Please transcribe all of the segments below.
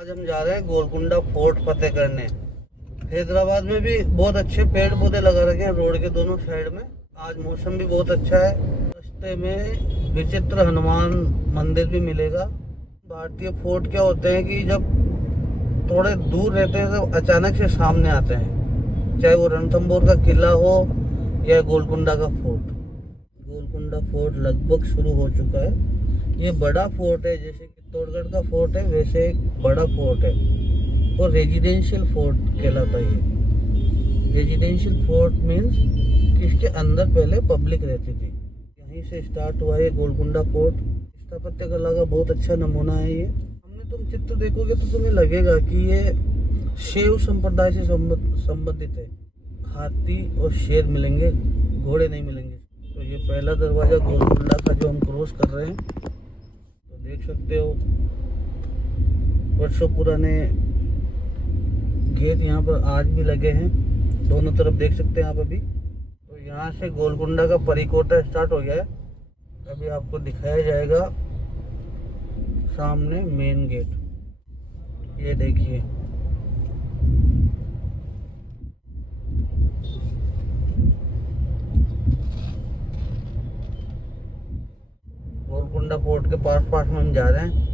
आज हम जा रहे हैं गोलकुंडा फोर्ट फतेह करने। हैदराबाद में भी बहुत अच्छे पेड़ पौधे लगा रखे हैं रोड के दोनों साइड में। आज मौसम भी बहुत अच्छा है। रास्ते में विचित्र हनुमान मंदिर भी मिलेगा। भारतीय फोर्ट क्या होते हैं कि जब थोड़े दूर रहते हैं तो अचानक से सामने आते हैं, चाहे वो रणथंभौर का किला हो या गोलकुंडा का फोर्ट। गोलकुंडा फोर्ट लगभग शुरू हो चुका है। ये बड़ा फोर्ट है, जैसे चित्तौड़गढ़ का फोर्ट है वैसे एक बड़ा फोर्ट है और रेजिडेंशियल फोर्ट कहलाता है। ये रेजिडेंशियल फोर्ट मीन्स कि इसके अंदर पहले पब्लिक रहती थी। यहीं से स्टार्ट हुआ है गोलकुंडा फोर्ट। स्थापत्य कला का बहुत अच्छा नमूना है ये। हमने तुम चित्र देखोगे तो तुम्हें लगेगा कि ये शैव संप्रदाय से संबंधित है। हाथी और शेर मिलेंगे, घोड़े नहीं मिलेंगे। तो ये पहला दरवाजा गोलकुंडा का जो हम क्रॉस कर रहे हैं, तो देख सकते हो वर्षों पुराने गेट यहाँ पर आज भी लगे हैं। दोनों तरफ देख सकते हैं आप अभी। तो यहाँ से गोलकुंडा का परिकोटा स्टार्ट हो गया है। अभी आपको दिखाया जाएगा सामने मेन गेट। ये देखिए, गोलकुंडा फोर्ट के पास में हम जा रहे हैं।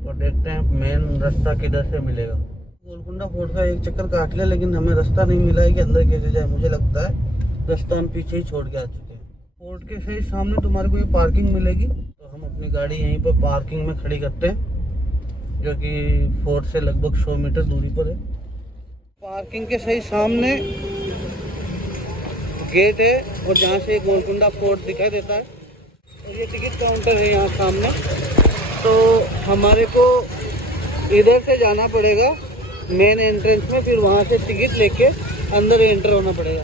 तो देखते हैं मेन रास्ता किधर से मिलेगा। गोलकुंडा फोर्ट का एक चक्कर काट लिया, लेकिन हमें रास्ता नहीं मिला है कि अंदर कैसे जाए। मुझे लगता है रास्ता हम पीछे ही छोड़ के आ चुके हैं। फोर्ट के सही सामने तुम्हारे को ये पार्किंग मिलेगी। तो हम अपनी गाड़ी यहीं पर पार्किंग में खड़ी करते हैं, जो कि फोर्ट से लगभग 100 मीटर दूरी पर है। पार्किंग के सही सामने गेट है और जहाँ से गोलकुंडा फोर्ट दिखाई देता है। तो ये टिकट काउंटर है यहाँ सामने। तो हमारे को इधर से जाना पड़ेगा मेन एंट्रेंस में, फिर वहाँ से टिकट लेके अंदर एंटर होना पड़ेगा।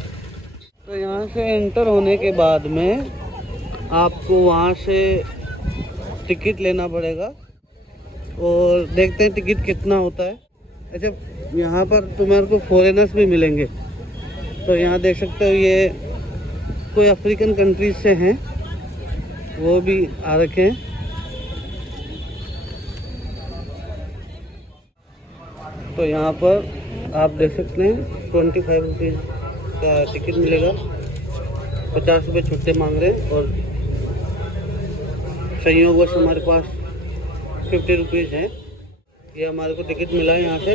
तो यहाँ से एंटर होने के बाद में आपको वहाँ से टिकट लेना पड़ेगा और देखते हैं टिकट कितना होता है। अच्छा, यहाँ पर तुम्हारे को फॉरेनर्स भी मिलेंगे। तो यहाँ देख सकते हो ये कोई अफ्रीकन कंट्रीज से हैं, वो भी आ रखे हैं। तो यहाँ पर आप देख सकते हैं 25 रुपीज़ का टिकट मिलेगा। 50 रुपये छुट्टे मांग रहे हैं और संयोगवश हमारे पास 50 रुपीज़ हैं। ये हमारे को टिकट मिला है यहाँ से।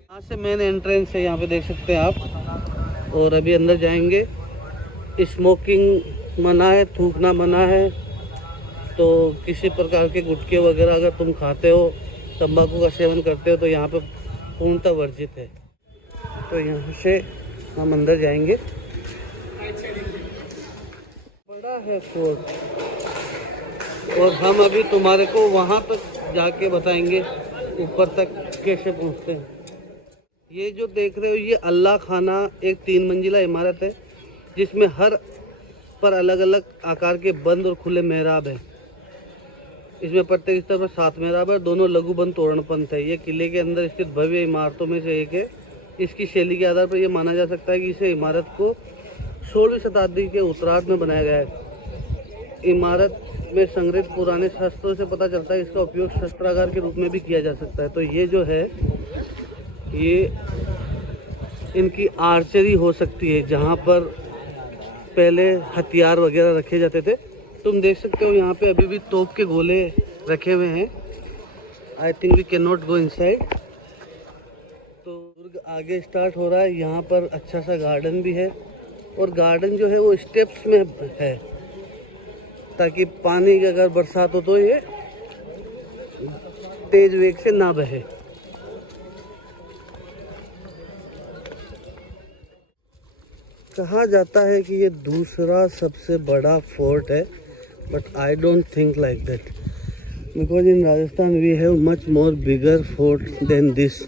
यहाँ से मेन एंट्रेंस है, यहाँ पे देख सकते हैं आप। और अभी अंदर जाएंगे। स्मोकिंग मना है, थूकना मना है। तो किसी प्रकार के गुटखे वगैरह अगर तुम खाते हो, तंबाकू का सेवन करते हो, तो यहाँ पे पूर्णतः वर्जित है। तो यहाँ से हम अंदर जाएंगे। बड़ा है फोर्ट और हम अभी तुम्हारे को वहाँ तक जाके बताएंगे ऊपर तक कैसे पहुँचते हैं। ये जो देख रहे हो ये अल्लाह खाना एक 3 मंजिला इमारत है, जिसमें हर पर अलग अलग आकार के बंद और खुले मेहराब हैं। इसमें प्रत्येक स्तर पर 7 मेहराब है। दोनों लघु बंद तोरणपंथ है। ये किले के अंदर स्थित भव्य इमारतों में से एक है। इसकी शैली के आधार पर यह माना जा सकता है कि इसे इमारत को 16वीं शताब्दी के उत्तरार्ध में बनाया गया है। इमारत में संग्रहित पुराने शस्त्रों से पता चलता है इसका उपयोग शस्त्रागार के रूप में भी किया जा सकता है। तो ये जो है ये इनकी आर्चरी हो सकती है, जहाँ पर पहले हथियार वगैरह रखे जाते थे। तुम देख सकते हो यहाँ पे अभी भी तोप के गोले रखे हुए हैं। I think we can not go inside. तो दुर्ग आगे स्टार्ट हो रहा है। यहाँ पर अच्छा सा गार्डन भी है और गार्डन जो है वो स्टेप्स में है, ताकि पानी की अगर बरसात हो तो ये तेज वेग से ना बहे। कहा जाता है कि ये दूसरा सबसे बड़ा फोर्ट है, but I don't think like that, because in Rajasthan we have much more bigger fort than this.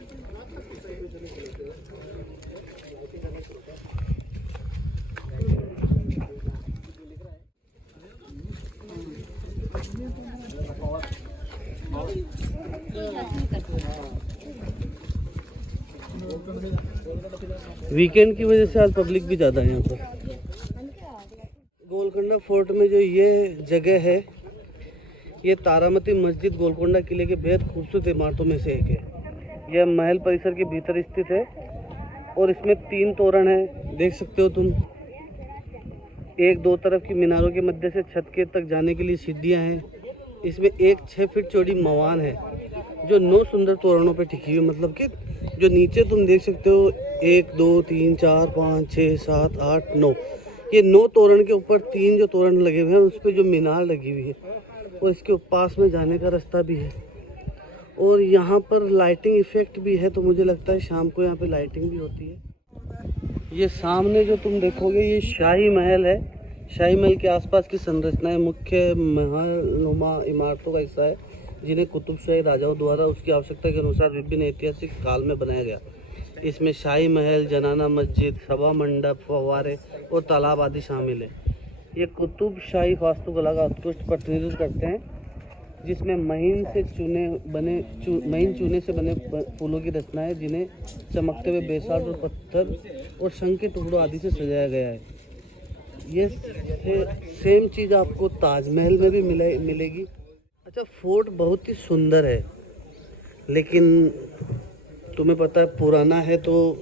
Weekend की वजह से आज पब्लिक भी ज़्यादा है यहाँ पर। गोलकुंडा फोर्ट में जो ये जगह है, ये तारामती मस्जिद गोलकोंडा किले के बेहद खूबसूरत इमारतों में से एक है। यह महल परिसर के भीतर स्थित है और इसमें 3 तोरण है, देख सकते हो तुम। एक 2 तरफ की मीनारों के मध्य से छत के तक जाने के लिए सीढ़ियाँ हैं। इसमें एक 6 फीट चौड़ी मवान है जो 9 सुंदर तोरणों पर टिकी हुई, मतलब कि जो नीचे तुम देख सकते हो 1 2 3 4 5 6 7 8 9, ये 9 तोरण के ऊपर 3 जो तोरण लगे हुए हैं उस पर जो मीनार लगी हुई है और इसके पास में जाने का रास्ता भी है। और यहाँ पर लाइटिंग इफेक्ट भी है, तो मुझे लगता है शाम को यहाँ पे लाइटिंग भी होती है। ये सामने जो तुम देखोगे ये शाही महल है। शाही महल के आसपास की संरचनाएं मुख्य महलनुमा इमारतों का हिस्सा है जिन्हें कुतुबशाही राजाओं द्वारा उसकी आवश्यकता के अनुसार विभिन्न ऐतिहासिक काल में बनाया गया। इसमें शाही महल, जनाना मस्जिद, सभा मंडप, फव्वारे और तालाब आदि शामिल है। ये कुतुबशाही वास्तुकला का उत्कृष्ट प्रतिनिधित्व करते हैं जिसमें महीन चूने से बने फूलों की रचना है जिन्हें चमकते हुए बेसाल्ट और पत्थर और शंख के टुकड़ों आदि से सजाया गया है। ये सेम चीज़ आपको ताजमहल में भी मिलेगी। अच्छा, फोर्ट बहुत ही सुंदर है, लेकिन तुम्हें पता है पुराना है तो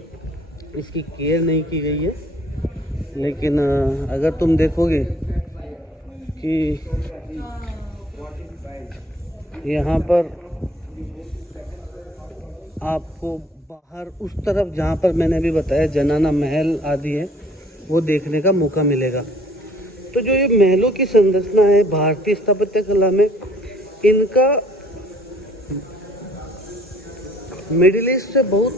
इसकी केयर नहीं की गई है। लेकिन अगर तुम देखोगे कि यहाँ पर आपको बाहर उस तरफ जहाँ पर मैंने अभी बताया जनाना महल आदि है वो देखने का मौका मिलेगा। तो जो ये महलों की संरचना है भारतीय स्थापत्य कला में, इनका मिडिल ईस्ट से बहुत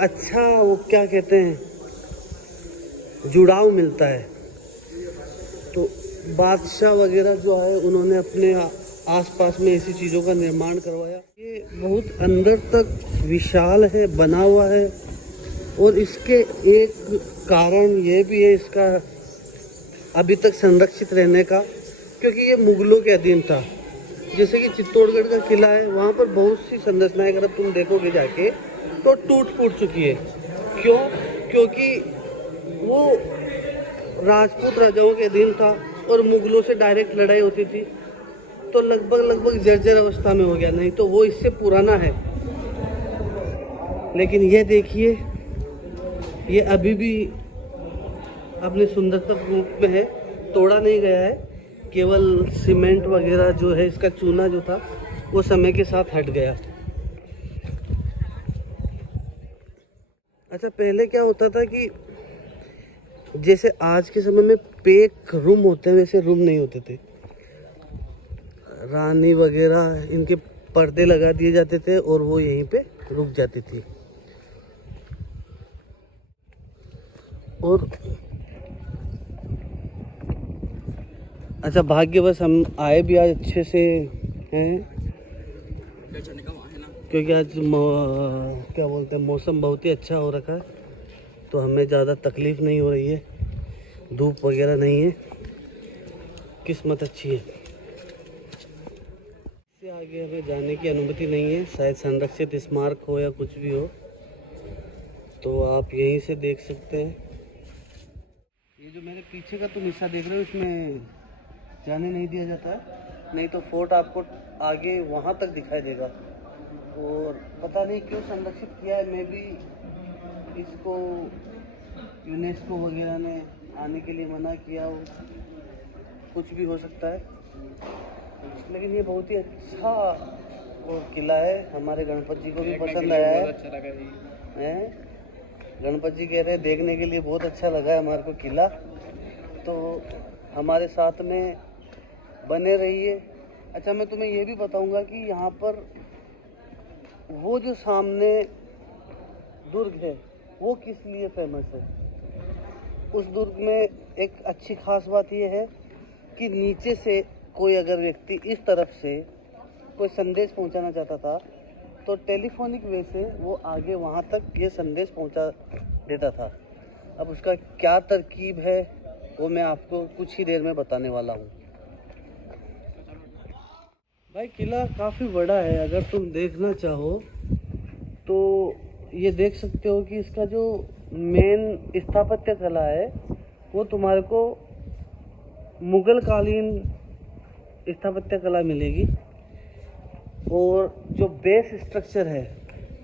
अच्छा वो क्या कहते हैं जुड़ाव मिलता है। तो बादशाह वगैरह जो है उन्होंने अपने आसपास में ऐसी चीज़ों का निर्माण करवाया। ये बहुत अंदर तक विशाल है, बना हुआ है। और इसके एक कारण ये भी है इसका अभी तक संरक्षित रहने का, क्योंकि ये मुगलों के अधीन था। जैसे कि चित्तौड़गढ़ का किला है, वहाँ पर बहुत सी संरचनाएं अगर तुम देखोगे जाके तो टूट फूट चुकी है। क्यों? क्योंकि वो राजपूत राजाओं के अधीन था और मुगलों से डायरेक्ट लड़ाई होती थी, तो लगभग जर्जर अवस्था में हो गया। नहीं तो वो इससे पुराना है। लेकिन ये देखिए, ये अभी भी अपने सुंदरता रूप में है, तोड़ा नहीं गया है। केवल सीमेंट वगैरह जो है, इसका चूना जो था वो समय के साथ हट गया। अच्छा, पहले क्या होता था कि जैसे आज के समय में पैक रूम होते हैं वैसे रूम नहीं होते थे। रानी वगैरह इनके पर्दे लगा दिए जाते थे और वो यहीं पे रुक जाती थी। और अच्छा, भाग्यवश हम आए भी आज अच्छे से हैं, क्योंकि आज क्या बोलते हैं मौसम बहुत ही अच्छा हो रखा है, तो हमें ज़्यादा तकलीफ़ नहीं हो रही है, धूप वगैरह नहीं है, किस्मत अच्छी है। इससे आगे हमें जाने की अनुमति नहीं है, शायद संरक्षित स्मारक हो या कुछ भी हो, तो आप यहीं से देख सकते हैं। ये जो मेरे पीछे का तुम हिस्सा देख रहे हो इसमें जाने नहीं दिया जाता है, नहीं तो फोर्ट आपको आगे वहाँ तक दिखाई देगा। और पता नहीं क्यों संरक्षित किया है, मैं भी इसको यूनेस्को वगैरह ने आने के लिए मना किया हो, कुछ भी हो सकता है। लेकिन ये बहुत ही अच्छा और किला है, हमारे गणपति जी को भी पसंद आया है। अच्छा लगा है, गणपति जी कह रहे हैं देखने के लिए बहुत अच्छा लगा है हमारे को किला, तो हमारे साथ में बने रहिए। अच्छा, मैं तुम्हें ये भी बताऊंगा कि यहाँ पर वो जो सामने दुर्ग है वो किस लिए फेमस है। उस दुर्ग में एक अच्छी खास बात ये है कि नीचे से कोई अगर व्यक्ति इस तरफ से कोई संदेश पहुंचाना चाहता था तो टेलीफोनिक वे से वो आगे वहाँ तक ये संदेश पहुंचा देता था। अब उसका क्या तरकीब है वो मैं आपको कुछ ही देर में बताने वाला हूँ। भाई, किला काफ़ी बड़ा है, अगर तुम देखना चाहो तो ये देख सकते हो कि इसका जो मेन स्थापत्य कला है वो तुम्हारे को मुगल कालीन स्थापत्य कला मिलेगी। और जो बेस स्ट्रक्चर है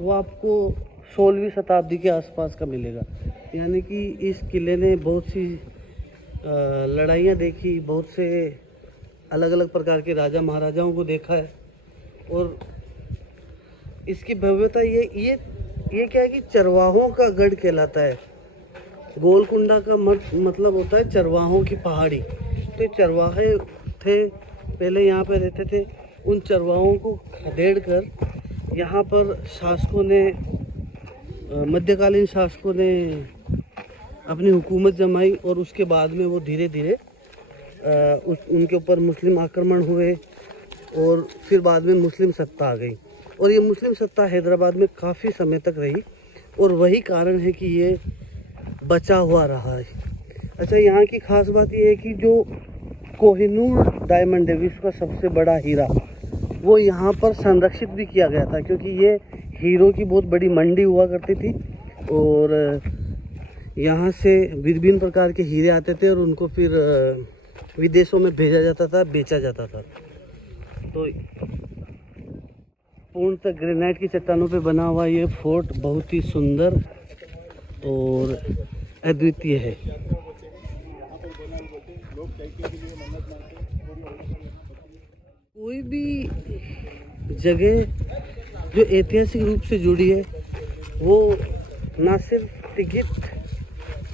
वो आपको 16वीं शताब्दी के आसपास का मिलेगा। यानी कि इस किले ने बहुत सी लड़ाइयाँ देखी, बहुत से अलग अलग प्रकार के राजा महाराजाओं को देखा है। और इसकी भव्यता ये क्या है कि चरवाहों का गढ़ कहलाता है। गोलकुंडा का मतलब होता है चरवाहों की पहाड़ी। तो चरवाहे थे, पहले यहाँ पे रहते थे। उन चरवाहों को खदेड़ कर यहाँ पर शासकों ने, मध्यकालीन शासकों ने अपनी हुकूमत जमाई। और उसके बाद में वो धीरे धीरे उनके ऊपर मुस्लिम आक्रमण हुए और फिर बाद में मुस्लिम सत्ता आ गई। और ये मुस्लिम सत्ता हैदराबाद में काफ़ी समय तक रही और वही कारण है कि ये बचा हुआ रहा है। अच्छा, यहाँ की ख़ास बात ये है कि जो कोहिनूर डायमंड है, विश्व का सबसे बड़ा हीरा, वो यहाँ पर संरक्षित भी किया गया था। क्योंकि ये हीरों की बहुत बड़ी मंडी हुआ करती थी और यहाँ से विभिन्न प्रकार के हीरे आते थे और उनको फिर विदेशों में भेजा जाता था, बेचा जाता था। तो पूर्णतः ग्रेनाइट की चट्टानों पे बना हुआ ये फोर्ट बहुत ही सुंदर और अद्वितीय है। कोई भी जगह जो ऐतिहासिक रूप से जुड़ी है वो ना सिर्फ टिकट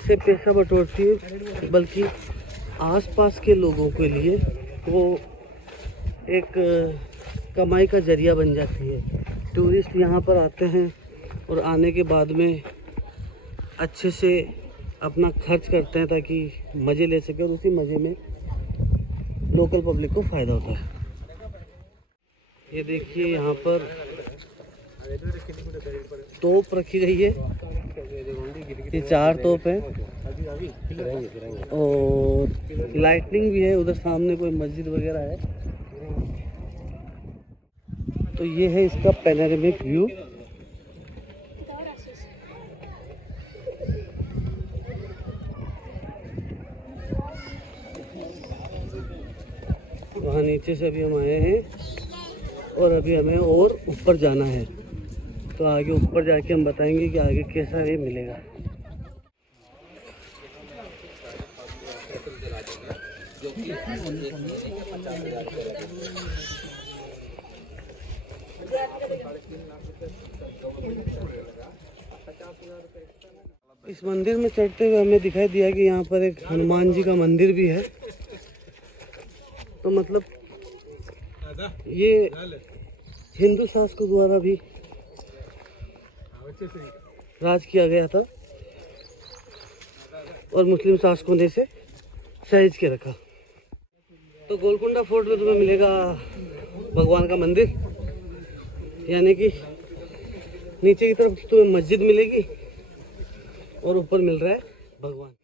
से पैसा बटोरती है, बल्कि आसपास के लोगों के लिए वो एक कमाई का जरिया बन जाती है। टूरिस्ट यहाँ पर आते हैं और आने के बाद में अच्छे से अपना खर्च करते हैं ताकि मज़े ले सके और उसी मज़े में लोकल पब्लिक को फ़ायदा होता है। ये देखिए यहाँ पर तोप रखी गई है। ये 4 तोप हैं और लाइटनिंग भी है। उधर सामने कोई मस्जिद वगैरह है। तो ये है इसका पैनोरेमिक व्यू। वहाँ नीचे से अभी हम आए हैं और अभी हमें और ऊपर जाना है। तो आगे ऊपर जाके हम बताएंगे कि आगे कैसा ये मिलेगा। इस मंदिर में चढ़ते हुए हमें दिखाई दिया कि यहाँ पर एक हनुमान जी का मंदिर भी है। तो मतलब ये हिंदू शासकों द्वारा भी राज किया गया था और मुस्लिम शासकों ने इसे सहेज के रखा। तो गोलकुंडा फोर्ट में तुम्हें मिलेगा भगवान का मंदिर, यानी कि नीचे की तरफ तुम्हें मस्जिद मिलेगी और ऊपर मिल रहा है भगवान।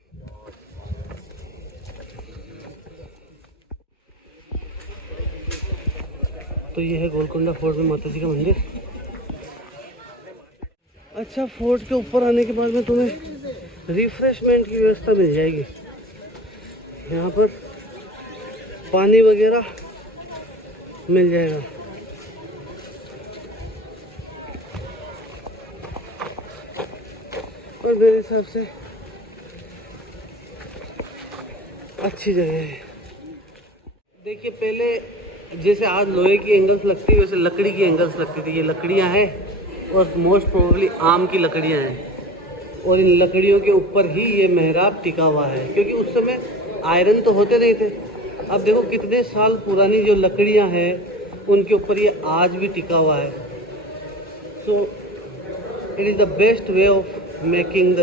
तो ये है गोलकुंडा फोर्ट में माता जी का मंदिर। अच्छा, फोर्ट के ऊपर आने के बाद में तुम्हें रिफ्रेशमेंट की व्यवस्था मिल जाएगी। यहाँ पर पानी वगैरह मिल जाएगा। और मेरे हिसाब से अच्छी जगह है। देखिए, पहले जैसे आज लोहे की एंगल्स लगती है वैसे लकड़ी की एंगल्स लगती थी। ये लकड़ियाँ हैं और मोस्ट प्रोबेबली आम की लकड़ियाँ हैं और इन लकड़ियों के ऊपर ही ये मेहराब टिका हुआ है। क्योंकि उस समय आयरन तो होते नहीं थे। अब देखो कितने साल पुरानी जो लकड़ियाँ हैं उनके ऊपर ये आज भी टिका हुआ है। So it is the best way of making the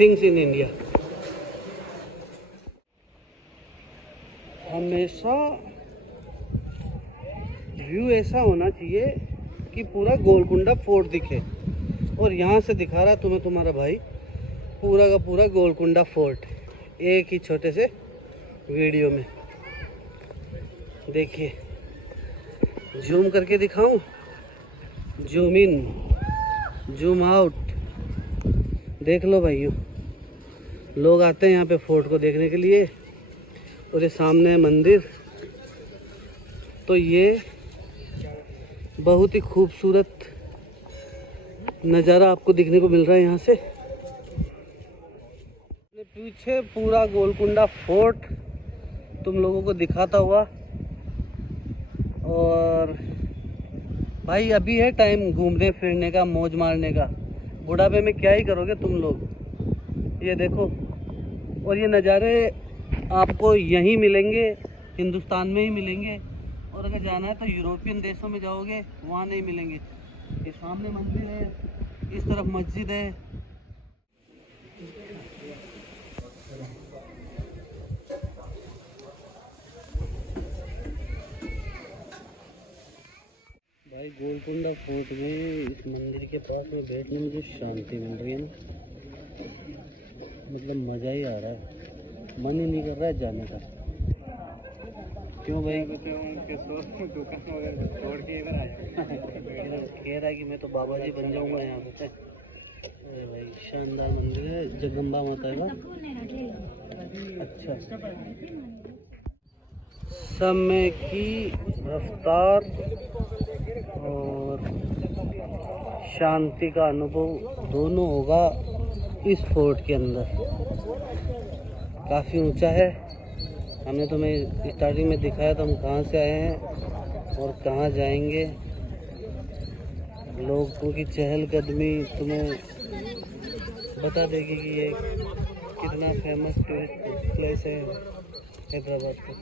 things in India. हमेशा व्यू ऐसा होना चाहिए कि पूरा गोलकुंडा फोर्ट दिखे। और यहाँ से दिखा रहा तुम्हें तुम्हारा भाई पूरा का पूरा गोलकुंडा फोर्ट एक ही छोटे से वीडियो में। देखिए, जूम करके दिखाऊं, जूम इन, जूम आउट, देख लो भाइयों। लोग आते हैं यहाँ पे फोर्ट को देखने के लिए। और ये सामने है मंदिर तो ये बहुत ही खूबसूरत नज़ारा आपको दिखने को मिल रहा है यहाँ से। पीछे पूरा गोलकुंडा फोर्ट तुम लोगों को दिखाता हुआ। और भाई अभी है टाइम घूमने फिरने का, मौज मारने का। बुढ़ापे में क्या ही करोगे तुम लोग, ये देखो। और ये नज़ारे आपको यहीं मिलेंगे, हिंदुस्तान में ही मिलेंगे। और अगर जाना है तो यूरोपियन देशों में जाओगे, वहाँ नहीं मिलेंगे। ये सामने मंदिर है, इस तरफ मस्जिद है। भाई गोलकुंडा फोर्ट में इस मंदिर के पास में बैठने में मुझे शांति मिल रही है ना, मतलब मज़ा ही आ रहा है। मन ही नहीं कर रहा है जाने का। क्यों भाई? दुकान वगैरह छोड़ के इधर आया। कह रहा है कि मैं तो बाबा जी बन जाऊंगा यहाँ पे। अरे भाई शानदार मंदिर है, जगदम्बा माता का। अच्छा, समय की रफ्तार और शांति का अनुभव दोनों होगा इस फोर्ट के अंदर। काफ़ी ऊंचा है। हमने तुम्हें स्टार्टिंग में दिखाया था हम कहाँ से आए हैं और कहाँ जाएंगे। लोगों की चहलकदमी तुम्हें बता देगी कि ये कितना फेमस टूरिस्ट प्लेस है हैदराबाद का।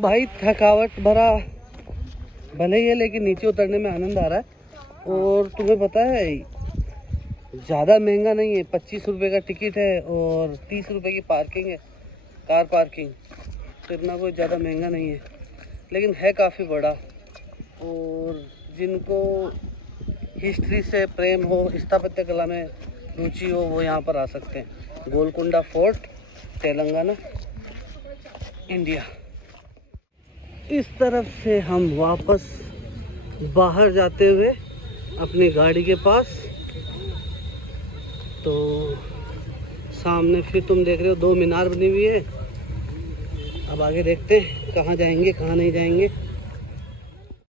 भाई थकावट भरा भले ही है, लेकिन नीचे उतरने में आनंद आ रहा है। और तुम्हें पता है ज़्यादा महंगा नहीं है, 25 रुपये का टिकट है और 30 रुपये की पार्किंग है, कार पार्किंग। तो इतना कोई ज़्यादा महंगा नहीं है, लेकिन है काफ़ी बड़ा। और जिनको हिस्ट्री से प्रेम हो, स्थापत्य कला में रुचि हो, वो यहाँ पर आ सकते हैं। Golconda fort, Telangana, India. इस तरफ से हम वापस बाहर जाते हुए अपनी गाड़ी के पास। तो सामने फिर तुम देख रहे हो 2 मीनार बनी हुई है। अब आगे देखते हैं कहाँ जाएंगे कहाँ नहीं जाएंगे।